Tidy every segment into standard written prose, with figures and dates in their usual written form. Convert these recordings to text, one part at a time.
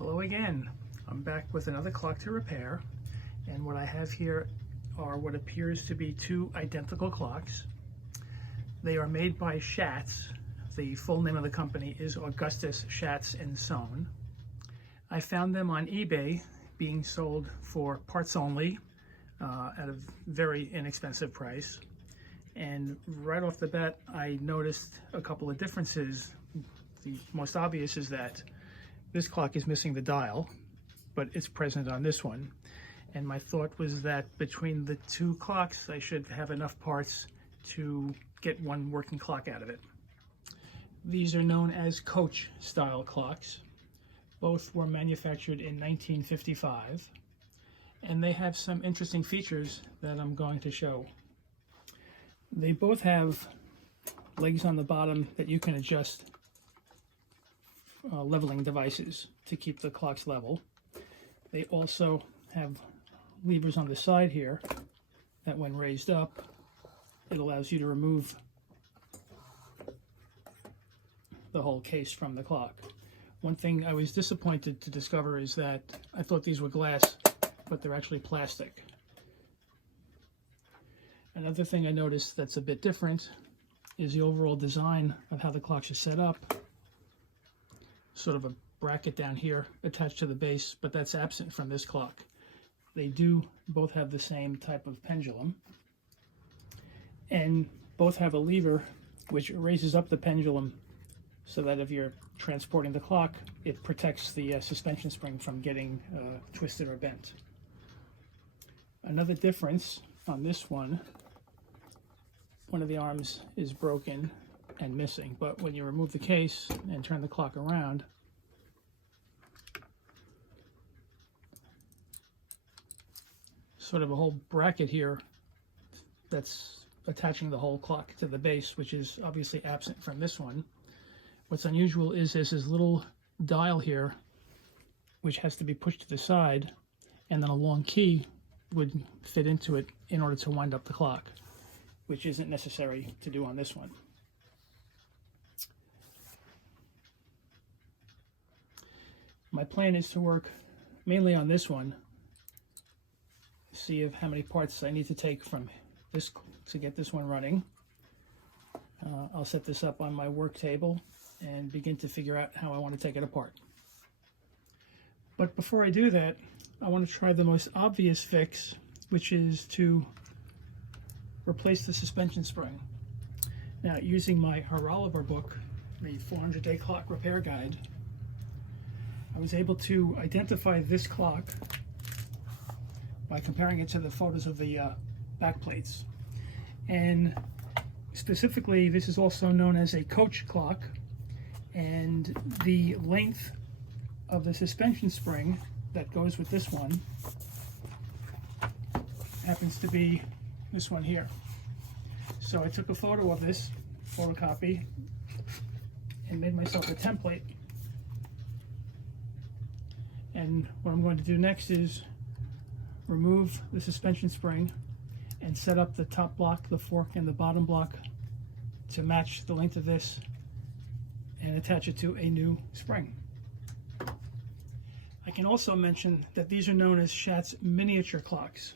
Hello again. I'm back with another clock to repair, and what I have here are what appears to be two identical clocks. They are made by Schatz. The full name of the company is Augustus Schatz & Son. I found them on eBay being sold for parts only at a very inexpensive price. And right off the bat, I noticed a couple of differences. The most obvious is that this clock is missing the dial, but it's present on this one. And my thought was that between the two clocks, I should have enough parts to get one working clock out of it. These are known as coach style clocks. Both were manufactured in 1955, and they have some interesting features that I'm going to show. They both have legs on the bottom that you can adjust, leveling devices to keep the clocks level. They also have levers on the side here that when raised up, it allows you to remove the whole case from the clock. One thing I was disappointed to discover is that I thought these were glass, but they're actually plastic. Another thing I noticed that's a bit different is the overall design of how the clocks are set up. Sort of a bracket down here attached to the base, but that's absent from this clock. They do both have the same type of pendulum, and both have a lever which raises up the pendulum so that if you're transporting the clock, it protects the suspension spring from getting twisted or bent. Another difference on this one of the arms is broken and missing, but when you remove the case and turn the clock around, sort of a whole bracket here that's attaching the whole clock to the base, which is obviously absent from this one. What's unusual is there's this little dial here which has to be pushed to the side, and then a long key would fit into it in order to wind up the clock, which isn't necessary to do on this one. My plan is to work mainly on this one, see how many parts I need to take from this to get this one running. I'll set this up on my work table and begin to figure out how I want to take it apart. But before I do that, I want to try the most obvious fix, which is to replace the suspension spring. Now, using my Horolover book, the 400-day clock repair guide, I was able to identify this clock by comparing it to the photos of the back plates. And specifically, this is also known as a coach clock, and the length of the suspension spring that goes with this one happens to be this one here. So I took a photo of this, photocopy, and made myself a template. And what I'm going to do next is remove the suspension spring and set up the top block, the fork, and the bottom block to match the length of this and attach it to a new spring. I can also mention that these are known as Schatz miniature clocks.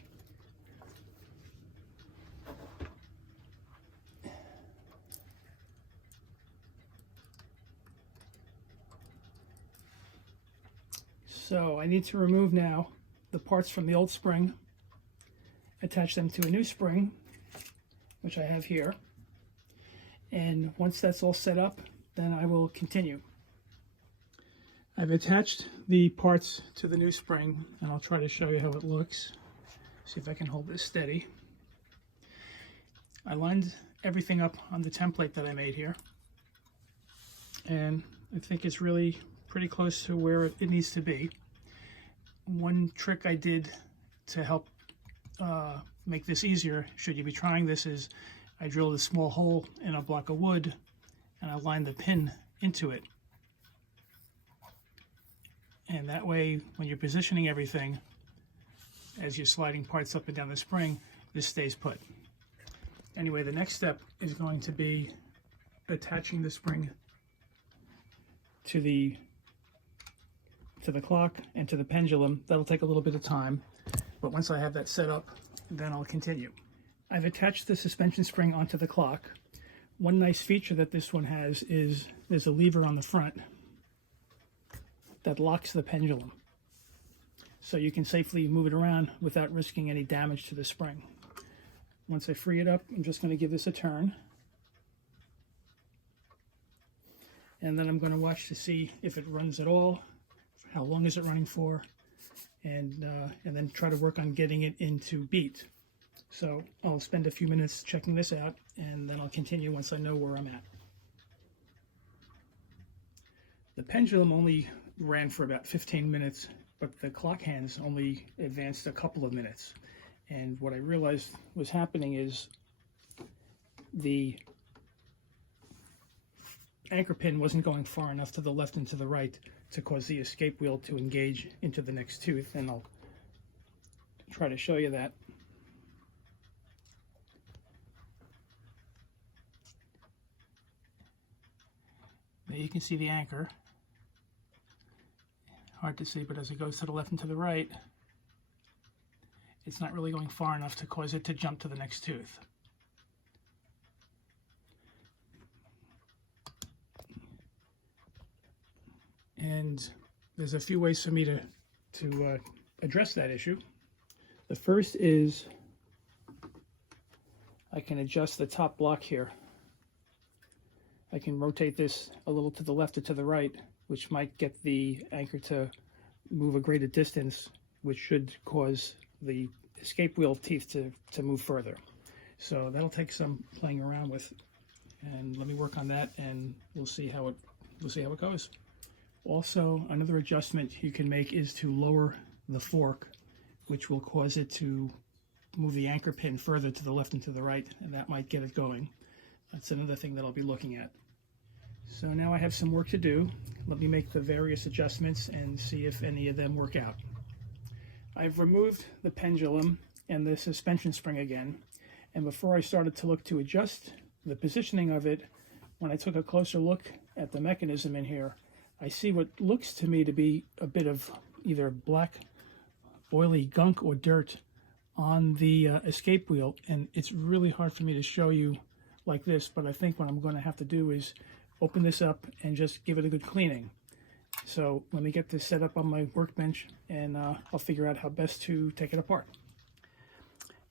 So I need to remove now the parts from the old spring, attach them to a new spring, which I have here. And once that's all set up, then I will continue. I've attached the parts to the new spring, and I'll try to show you how it looks. See if I can hold this steady. I lined everything up on the template that I made here, and I think it's really pretty close to where it needs to be. One trick I did to help make this easier, should you be trying this, is I drilled a small hole in a block of wood and I lined the pin into it. And that way, when you're positioning everything, as you're sliding parts up and down the spring, this stays put. Anyway, the next step is going to be attaching the spring to the to the clock and to the pendulum. That'll take a little bit of time, but once I have that set up, then I'll continue. I've attached the suspension spring onto the clock. One nice feature that this one has is there's a lever on the front that locks the pendulum, so you can safely move it around without risking any damage to the spring. Once I free it up, I'm just going to give this a turn, and then I'm going to watch to see if it runs at all, how long is it running for, and then try to work on getting it into beat. So I'll spend a few minutes checking this out, and then I'll continue once I know where I'm at. The pendulum only ran for about 15 minutes, but the clock hands only advanced a couple of minutes. And what I realized was happening is the anchor pin wasn't going far enough to the left and to the right to cause the escape wheel to engage into the next tooth, and I'll try to show you that. There you can see the anchor. Hard to see, but as it goes to the left and to the right, it's not really going far enough to cause it to jump to the next tooth. And there's a few ways for me to address that issue. The first is I can adjust the top block here. I can rotate this a little to the left or to the right, which might get the anchor to move a greater distance, which should cause the escape wheel teeth to move further. So that'll take some playing around with, and let me work on that, and we'll see how it goes. Also, another adjustment you can make is to lower the fork, which will cause it to move the anchor pin further to the left and to the right, and that might get it going. That's another thing that I'll be looking at. So now I have some work to do. Let me make the various adjustments and see if any of them work out. I've removed the pendulum and the suspension spring again, and before I started to look to adjust the positioning of it, when I took a closer look at the mechanism in here, I see what looks to me to be a bit of either black oily gunk or dirt on the escape wheel, and it's really hard for me to show you like this, but I think what I'm going to have to do is open this up and just give it a good cleaning. So let me get this set up on my workbench, and I'll figure out how best to take it apart.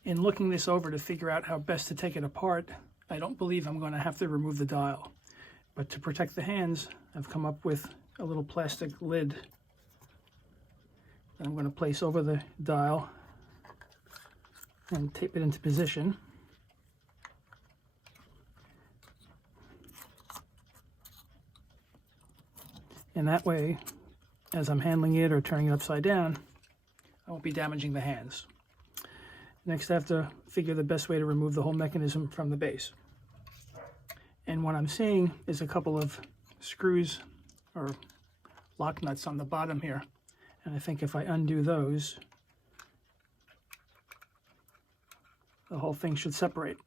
In looking this over to figure out how best to take it apart, I don't believe I'm going to have to remove the dial. But to protect the hands, I've come up with a little plastic lid that I'm going to place over the dial and tape it into position. And that way, as I'm handling it or turning it upside down, I won't be damaging the hands. Next, I have to figure the best way to remove the whole mechanism from the base. And what I'm seeing is a couple of screws or lock nuts on the bottom here. And I think if I undo those, the whole thing should separate.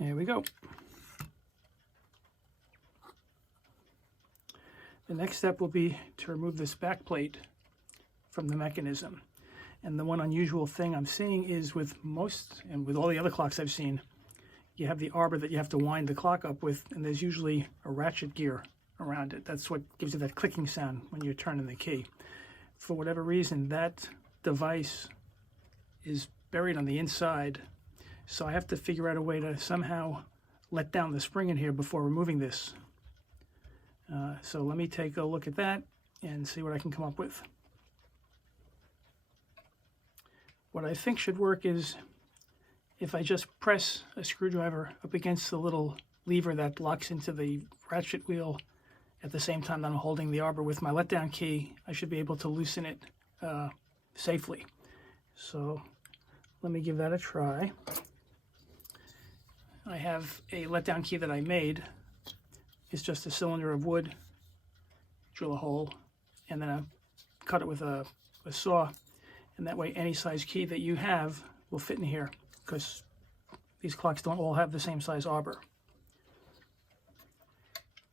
There we go. The next step will be to remove this back plate from the mechanism. And the one unusual thing I'm seeing is with most, and with all the other clocks I've seen, you have the arbor that you have to wind the clock up with, and there's usually a ratchet gear around it. That's what gives you that clicking sound when you're turning the key. For whatever reason, that device is buried on the inside, so I have to figure out a way to somehow let down the spring in here before removing this. So let me take a look at that and see what I can come up with. What I think should work is if I just press a screwdriver up against the little lever that locks into the ratchet wheel at the same time that I'm holding the arbor with my letdown key, I should be able to loosen it safely. So let me give that a try. I have a letdown key that I made. It's just a cylinder of wood, drill a hole, and then I cut it with a saw, And that way any size key that you have will fit in here, because these clocks don't all have the same size arbor.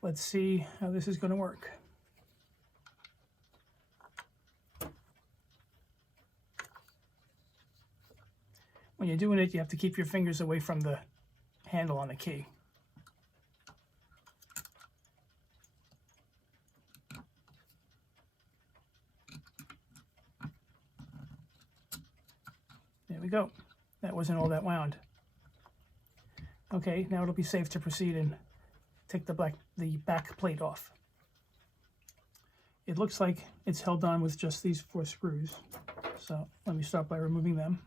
Let's see how this is going to work. When you're doing it, you have to keep your fingers away from the handle on the key. There we go. That wasn't all that wound. Okay, now it'll be safe to proceed and take the back plate off. It looks like it's held on with just these 4 screws. So let me start by removing them.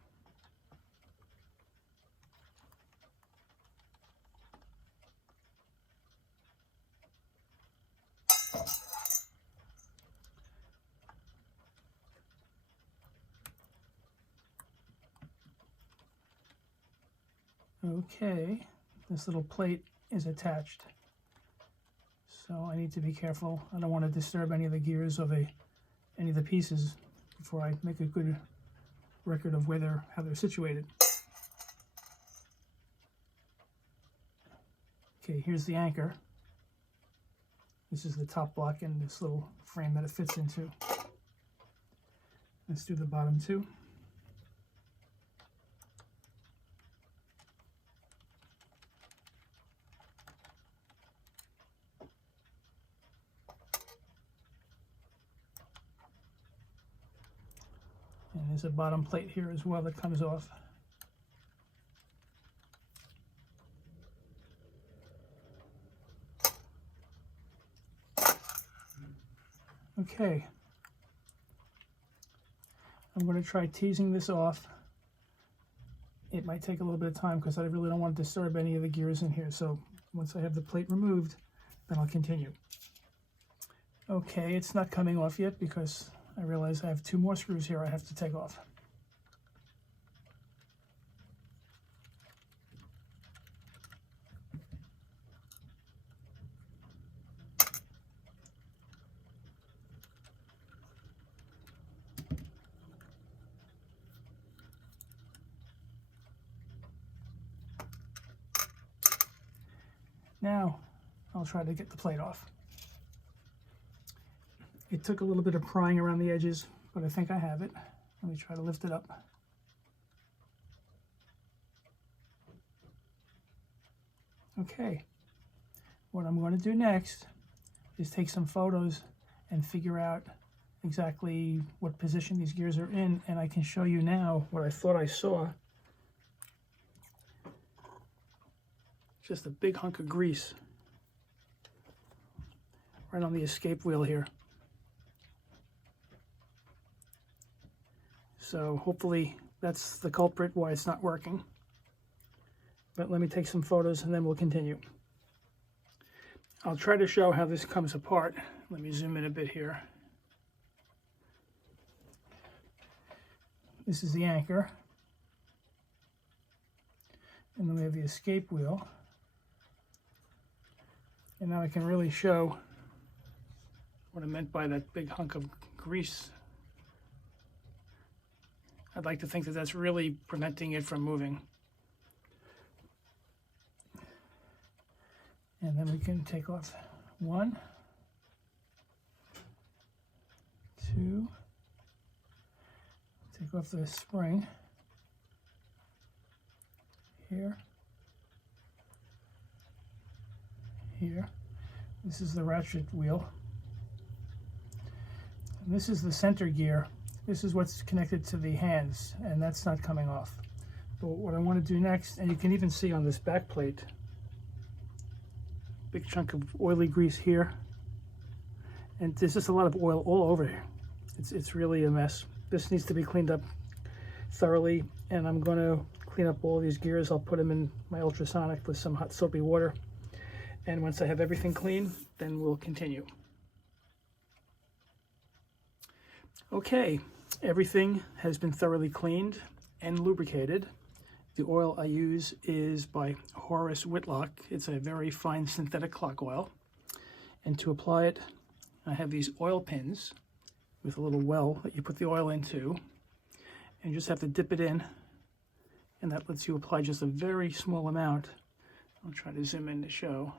Okay, this little plate is attached, so I need to be careful. I don't want to disturb any of the gears or any of the pieces before I make a good record of how they're situated. Okay, here's the anchor. This is the top block and this little frame that it fits into. Let's do the bottom two. And there's a bottom plate here as well that comes off. Okay. I'm going to try teasing this off. It might take a little bit of time because I really don't want to disturb any of the gears in here. So once I have the plate removed, then I'll continue. Okay, it's not coming off yet because I realize I have 2 more screws here I have to take off. Now I'll try to get the plate off. It took a little bit of prying around the edges, but I think I have it. Let me try to lift it up. Okay, what I'm going to do next is take some photos and figure out exactly what position these gears are in, and I can show you now what I thought I saw. Just a big hunk of grease right on the escape wheel here. So hopefully that's the culprit why it's not working. But let me take some photos and then we'll continue. I'll try to show how this comes apart. Let me zoom in a bit here. This is the anchor. And then we have the escape wheel. And now I can really show what I meant by that big hunk of grease. I'd like to think that that's really preventing it from moving. And then we can take off 1, 2, take off the spring here, here. This is the ratchet wheel. And this is the center gear. This is what's connected to the hands, and that's not coming off. But what I want to do next, and you can even see on this back plate, big chunk of oily grease here, and there's just a lot of oil all over here. It's really a mess. This needs to be cleaned up thoroughly, and I'm going to clean up all these gears. I'll put them in my ultrasonic with some hot soapy water, and once I have everything clean, then we'll continue. Okay, everything has been thoroughly cleaned and lubricated. The oil I use is by Horace Whitlock. It's a very fine synthetic clock oil. And to apply it, I have these oil pins with a little well that you put the oil into. and you just have to dip it in, and that lets you apply just a very small amount. I'll try to zoom in to show,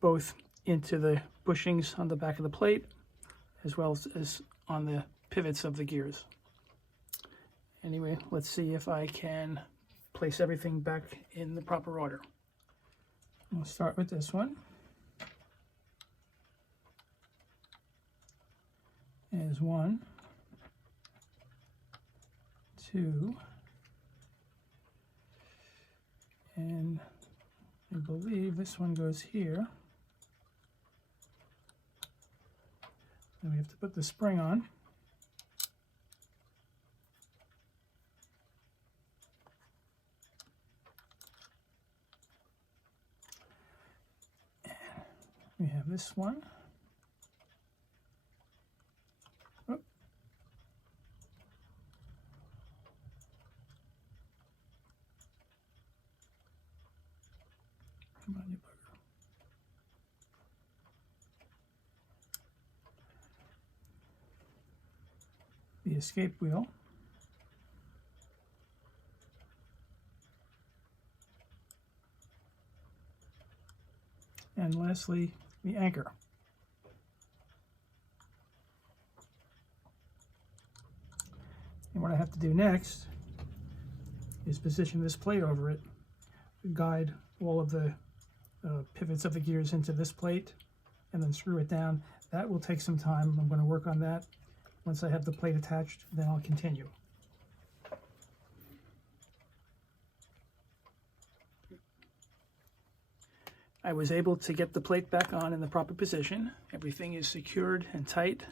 both into the bushings on the back of the plate as well as on the pivots of the gears. Anyway, let's see if I can place everything back in the proper order. We'll start with this one. There's 1, 2, and I believe this one goes here. Then we have to put the spring on. And we have this one. Oh. Come on, you bugger. The escape wheel. And lastly, the anchor. And what I have to do next is position this plate over it, guide all of the pivots of the gears into this plate, and then screw it down. That will take some time. I'm going to work on that. Once I have the plate attached, then I'll continue. I was able to get the plate back on in the proper position. Everything is secured and tight.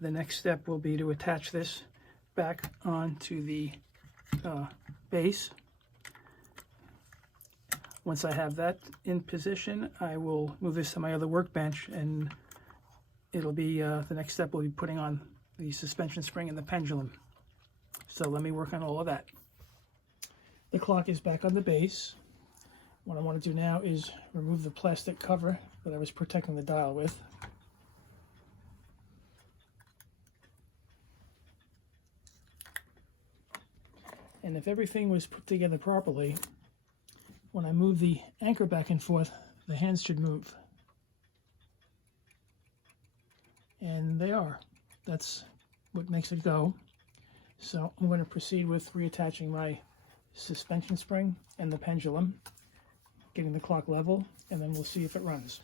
The next step will be to attach this back onto the base. Once I have that in position, I will move this to my other workbench, and it'll be the next step will be putting on the suspension spring and the pendulum. So let me work on all of that. The clock is back on the base. What I want to do now is remove the plastic cover that I was protecting the dial with. And if everything was put together properly, when I move the anchor back and forth, the hands should move. And they are. That's what makes it go. So I'm going to proceed with reattaching my suspension spring and the pendulum, getting the clock level, and then we'll see if it runs.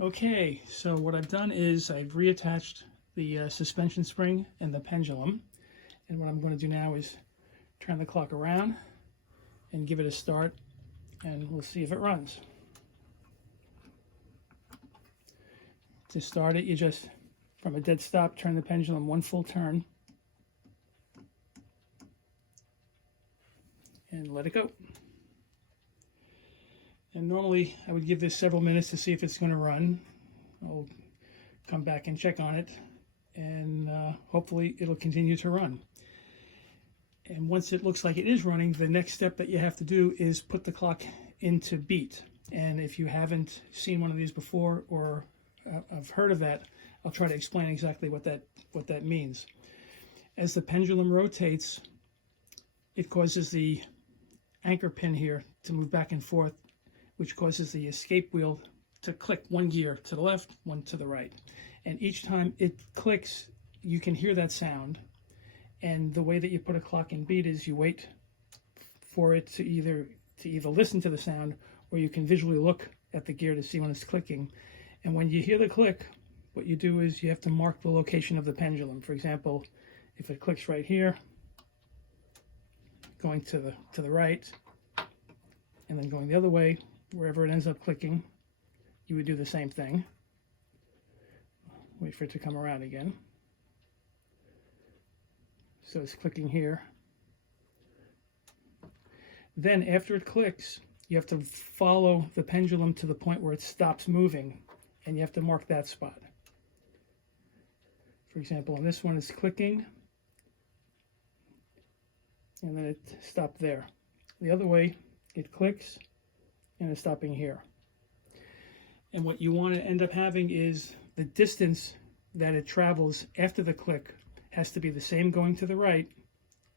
Okay, so what I've done is I've reattached the suspension spring and the pendulum, and what I'm going to do now is turn the clock around and give it a start, and we'll see if it runs. To start it, you just, from a dead stop, turn the pendulum 1 full turn and let it go. And normally I would give this several minutes to see if it's going to run. I'll come back and check on it, and hopefully it'll continue to run. And once it looks like it is running, the next step that you have to do is put the clock into beat. And if you haven't seen one of these before, or I've heard of that, I'll try to explain exactly what that means. As the pendulum rotates, it causes the anchor pin here to move back and forth, which causes the escape wheel to click one gear to the left, one to the right. And each time it clicks, you can hear that sound. And the way that you put a clock in beat is you wait for it to either listen to the sound, or you can visually look at the gear to see when it's clicking. And when you hear the click, what you do is you have to mark the location of the pendulum. For example, if it clicks right here, going to the right, and then going the other way, wherever it ends up clicking, you would do the same thing. Wait for it to come around again. So it's clicking here. Then after it clicks, you have to follow the pendulum to the point where it stops moving, and you have to mark that spot. For example, on this one it's clicking, and then it stopped there. The other way, it clicks, and it's stopping here. And what you want to end up having is the distance that it travels after the click has to be the same going to the right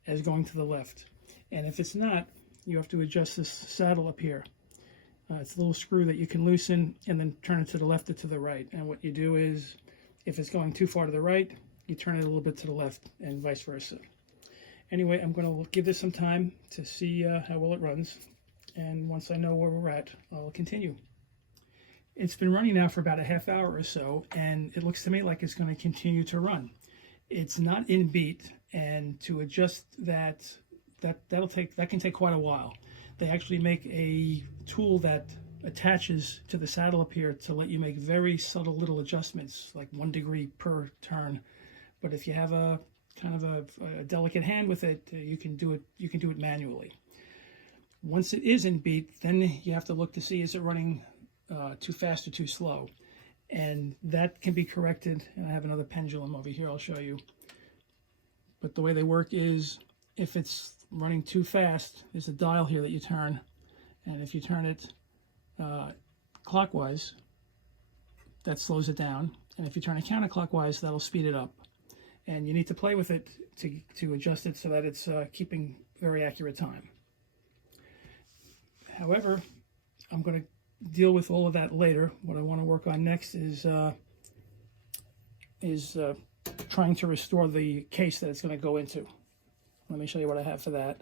as going to the left. And if it's not, you have to adjust this saddle up here. It's a little screw that you can loosen and then turn it to the left or to the right. And what you do is, if it's going too far to the right, you turn it a little bit to the left and vice versa. Anyway, I'm going to give this some time to see how well it runs. And once I know where we're at, I'll continue. It's been running now for about a half hour or so, and it looks to me like it's going to continue to run. It's not in beat, and to adjust that can take quite a while. They actually make a tool that attaches to the saddle up here to let you make very subtle little adjustments, like 1 degree per turn. But if you have a kind of a delicate hand with it, you can do it manually. Once it is in beat, then you have to look to see, is it running too fast or too slow, and that can be corrected. And I have another pendulum over here I'll show you. But the way they work is, if it's running too fast, there's a dial here that you turn, and if you turn it clockwise, that slows it down, and if you turn it counterclockwise, that'll speed it up. And you need to play with it to adjust it so that it's keeping very accurate time. However, I'm going to deal with all of that later. What I want to work on next is trying to restore the case that it's going to go into. Let me show you what I have for that.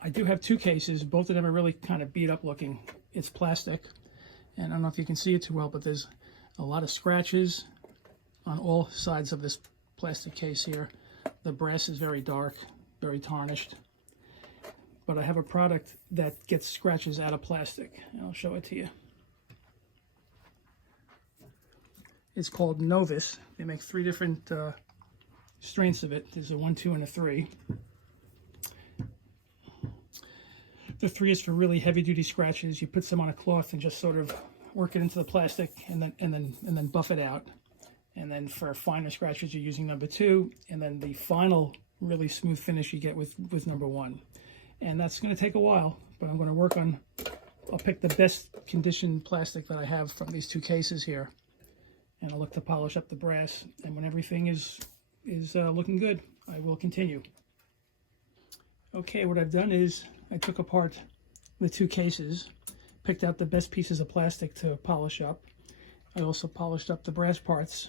I do have 2 cases. Both of them are really kind of beat up looking. It's plastic, and I don't know if you can see it too well, but there's a lot of scratches on all sides of this plastic case here. The brass is very dark, very tarnished. But I have a product that gets scratches out of plastic, and I'll show it to you. It's called Novus. They make 3 different strengths of it. There's a 1, 2, and a 3. The 3 is for really heavy-duty scratches. You put some on a cloth and just sort of work it into the plastic, and then buff it out. And then for finer scratches, you're using number 2, and then the final really smooth finish you get with number 1. And that's going to take a while, but I'm going to work on, I'll pick the best conditioned plastic that I have from these 2 cases here, and I'll look to polish up the brass. And when everything is looking good, I will continue. Okay, what I've done is I took apart the 2 cases, picked out the best pieces of plastic to polish up. I also polished up the brass parts,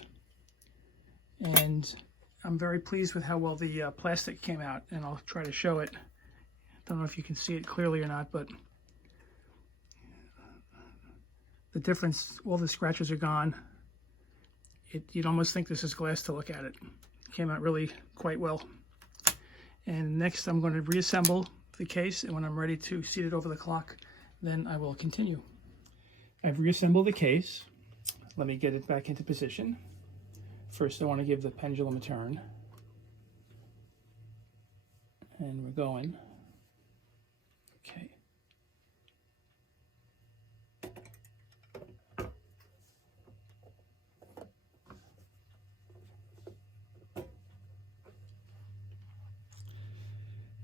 and I'm very pleased with how well the plastic came out, and I'll try to show it. Don't know if you can see it clearly or not, but the difference, all the scratches are gone. You'd almost think this is glass to look at it. It came out really quite well. And next I'm going to reassemble the case, and when I'm ready to seat it over the clock, then I will continue. I've reassembled the case. Let me get it back into position. First I want to give the pendulum a turn. And we're going. Okay.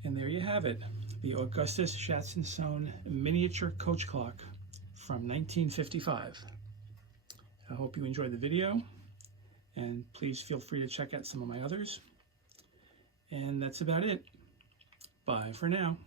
And there you have it, the Augustus Schatz & Son miniature coach clock from 1955. I hope you enjoyed the video, and please feel free to check out some of my others. And that's about it. Bye for now.